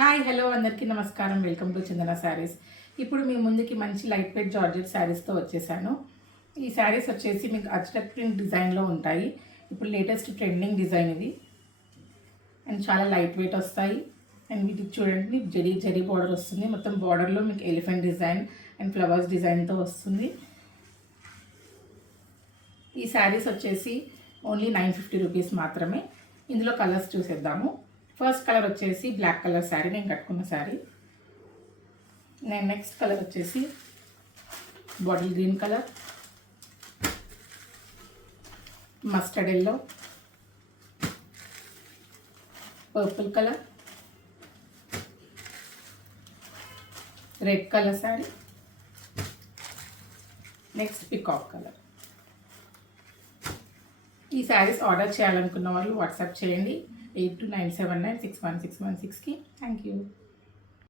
Hi hello అందరికీ నమస్కారం. Welcome to చందన శారీస్. ఇప్పుడు మీ ముందుకి మంచి లైట్ వెయిట్ జార్జెట్ శారీస్తో వచ్చేసాను. ఈ శారీస్ వచ్చేసి మీకు అజ్రక్ ప్రింట్ డిజైన్లో ఉంటాయి. ఇప్పుడు లేటెస్ట్ ట్రెండింగ్ డిజైన్ ఇది అండ్ చాలా లైట్ వెయిట్ వస్తాయి. అండ్ వీటికి చూడండి జరీ బార్డర్ వస్తుంది. మొత్తం బార్డర్లో మీకు ఎలిఫెంట్ డిజైన్ అండ్ ఫ్లవర్స్ డిజైన్తో వస్తుంది. ఈ శారీస్ వచ్చేసి ఓన్లీ 950 రూపీస్ మాత్రమే. ఇందులో కలర్స్ చూసేద్దాము. ఫస్ట్ కలర్ వచ్చేసి బ్లాక్ కలర్ శారీ, నేను కట్టుకున్న శారీ. నెక్స్ట్ కలర్ వచ్చేసి bottle green colour, mustard yellow, purple colour, red colour sari, next peacock colour. ఈ శారీస్ ఆర్డర్ చేయాలనుకున్న వాళ్ళు వాట్సాప్ చేయండి 8297961616కి. Thank you.